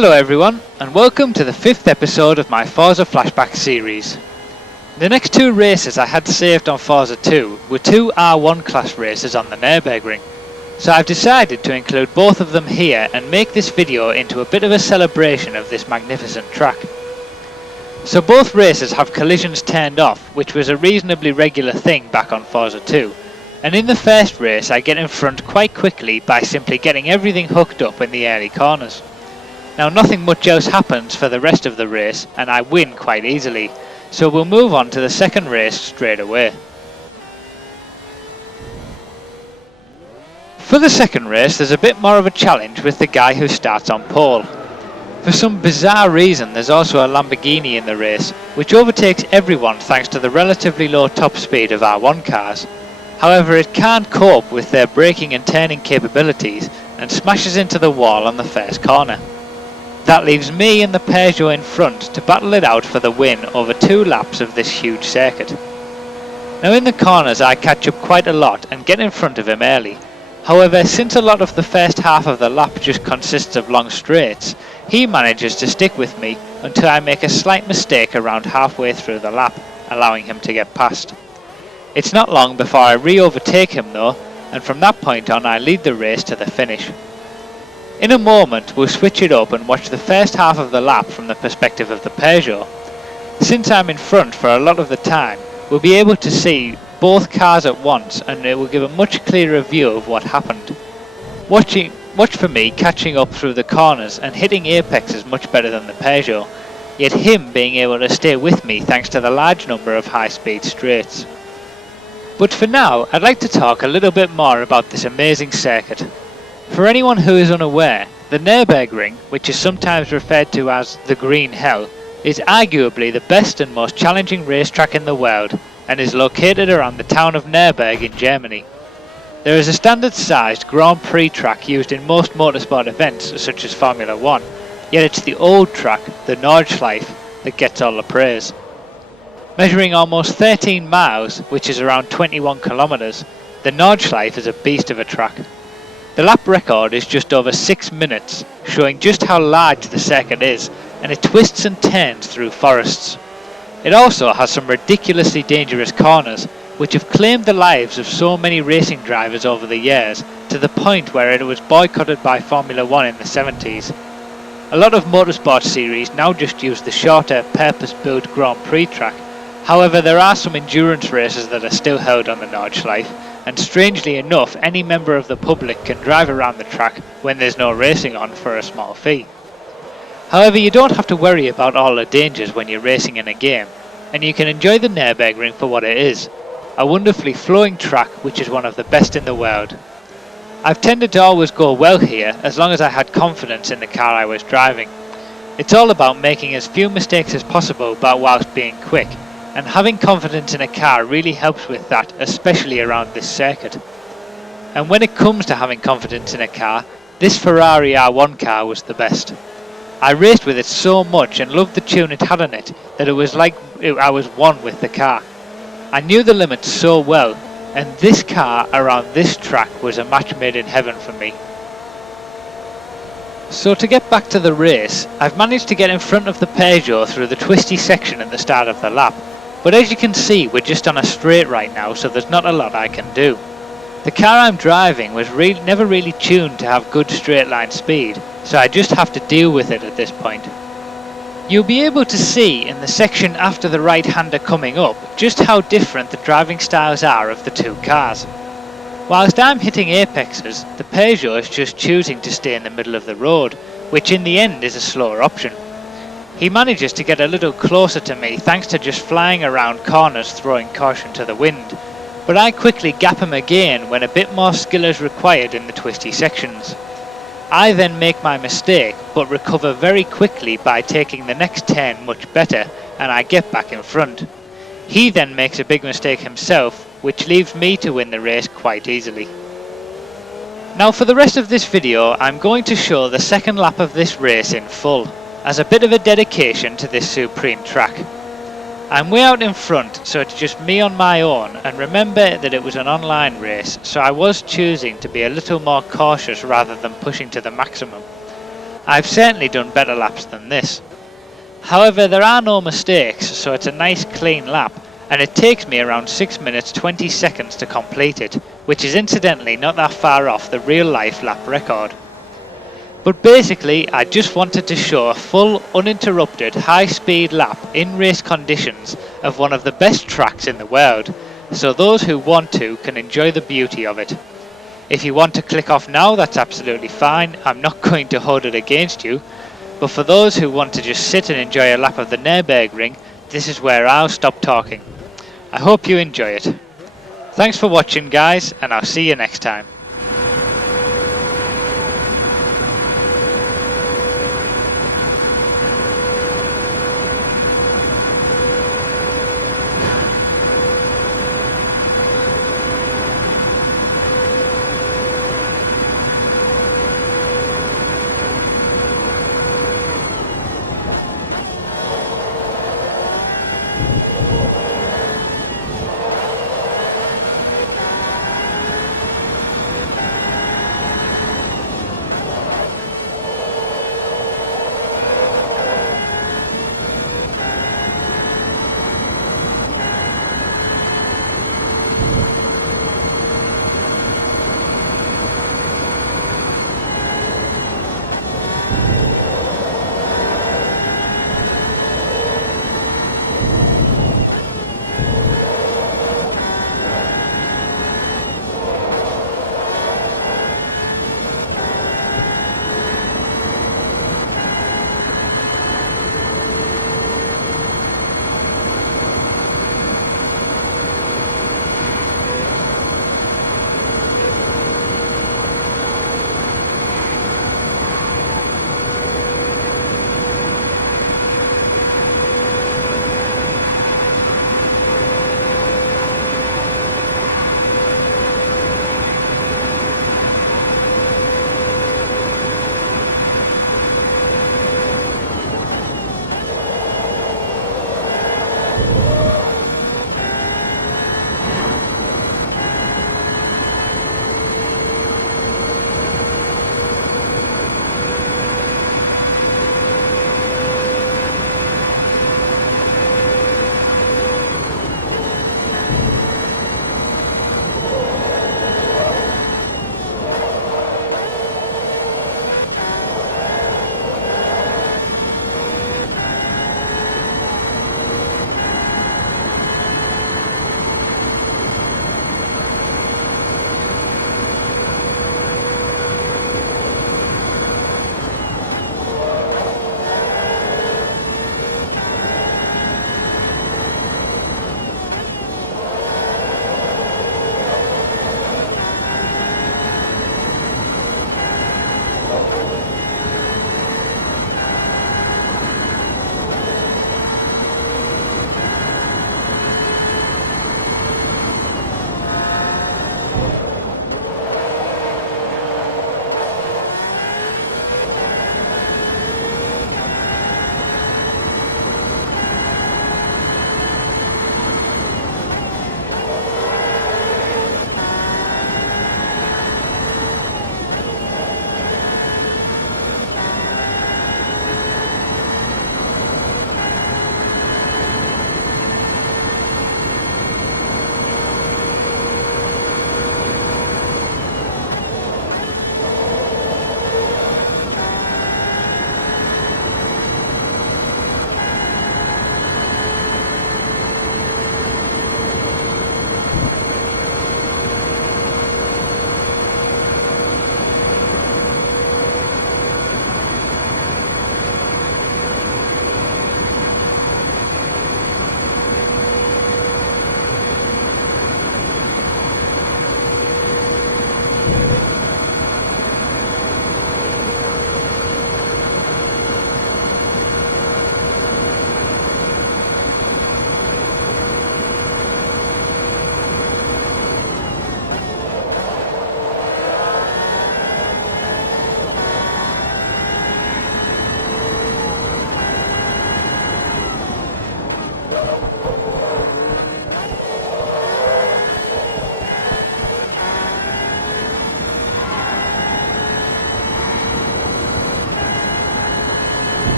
Hello everyone, and welcome to the 5th episode of my Forza Flashback series. The next two races I had saved on Forza 2 were two R1 class races on the Nürburgring, so I've decided to include both of them here and make this video into a bit of a celebration of this magnificent track. So both races have collisions turned off, which was a reasonably regular thing back on Forza 2, and in the first race I get in front quite quickly by simply getting everything hooked up in the early corners. Now nothing much else happens for the rest of the race and I win quite easily, so we'll move on to the second race straight away. For the second race there's a bit more of a challenge with the guy who starts on pole. For some bizarre reason there's also a Lamborghini in the race, which overtakes everyone thanks to the relatively low top speed of R1 cars. However, it can't cope with their braking and turning capabilities and smashes into the wall on the first corner. That leaves me and the Peugeot in front to battle it out for the win over 2 laps of this huge circuit. Now in the corners I catch up quite a lot and get in front of him early. However, since a lot of the first half of the lap just consists of long straights, he manages to stick with me until I make a slight mistake around halfway through the lap, allowing him to get past. It's not long before I re-overtake him though, and from that point on I lead the race to the finish. In a moment we'll switch it up and watch the first half of the lap from the perspective of the Peugeot. Since I'm in front for a lot of the time, we'll be able to see both cars at once and it will give a much clearer view of what happened. Watch for me catching up through the corners and hitting apexes much better than the Peugeot, yet him being able to stay with me thanks to the large number of high-speed straights. But for now, I'd like to talk a little bit more about this amazing circuit. For anyone who is unaware, the Nürburgring, which is sometimes referred to as the Green Hell, is arguably the best and most challenging racetrack in the world and is located around the town of Nürburgring in Germany. There is a standard-sized Grand Prix track used in most motorsport events such as Formula 1, yet it's the old track, the Nordschleife, that gets all the praise. Measuring almost 13 miles, which is around 21 kilometers, the Nordschleife is a beast of a track. The lap record is just over 6 minutes, showing just how large the circuit is, and it twists and turns through forests. It also has some ridiculously dangerous corners, which have claimed the lives of so many racing drivers over the years, to the point where it was boycotted by Formula 1 in the 70s. A lot of motorsport series now just use the shorter, purpose-built Grand Prix track. However, there are some endurance races that are still held on the Nordschleife, and strangely enough, any member of the public can drive around the track when there's no racing on for a small fee. However, you don't have to worry about all the dangers when you're racing in a game, and you can enjoy the Nürburgring for what it is, a wonderfully flowing track which is one of the best in the world. I've tended to always go well here as long as I had confidence in the car I was driving. It's all about making as few mistakes as possible but whilst being quick, and having confidence in a car really helps with that, especially around this circuit. And when it comes to having confidence in a car, this Ferrari R1 car was the best. I raced with it so much and loved the tune it had on it that it was like I was one with the car. I knew the limits so well, and this car around this track was a match made in heaven for me. So to get back to the race, I've managed to get in front of the Peugeot through the twisty section at the start of the lap. But as you can see, we're just on a straight right now, so there's not a lot I can do. The car I'm driving was never really tuned to have good straight line speed, so I just have to deal with it at this point. You'll be able to see in the section after the right-hander coming up just how different the driving styles are of the two cars. Whilst I'm hitting apexes, the Peugeot is just choosing to stay in the middle of the road, which in the end is a slower option. He manages to get a little closer to me thanks to just flying around corners throwing caution to the wind, but I quickly gap him again when a bit more skill is required in the twisty sections. I then make my mistake but recover very quickly by taking the next turn much better and I get back in front. He then makes a big mistake himself, which leaves me to win the race quite easily. Now for the rest of this video I'm going to show the second lap of this race in full, as a bit of a dedication to this supreme track. I'm way out in front, so it's just me on my own, and remember that it was an online race, so I was choosing to be a little more cautious rather than pushing to the maximum. I've certainly done better laps than this. However, there are no mistakes, so it's a nice clean lap, and it takes me around 6 minutes 20 seconds to complete it, which is incidentally not that far off the real life lap record. But basically, I just wanted to show a full, uninterrupted, high-speed lap in race conditions of one of the best tracks in the world, so those who want to can enjoy the beauty of it. If you want to click off now, that's absolutely fine. I'm not going to hold it against you. But for those who want to just sit and enjoy a lap of the Nürburgring, this is where I'll stop talking. I hope you enjoy it. Thanks for watching, guys, and I'll see you next time.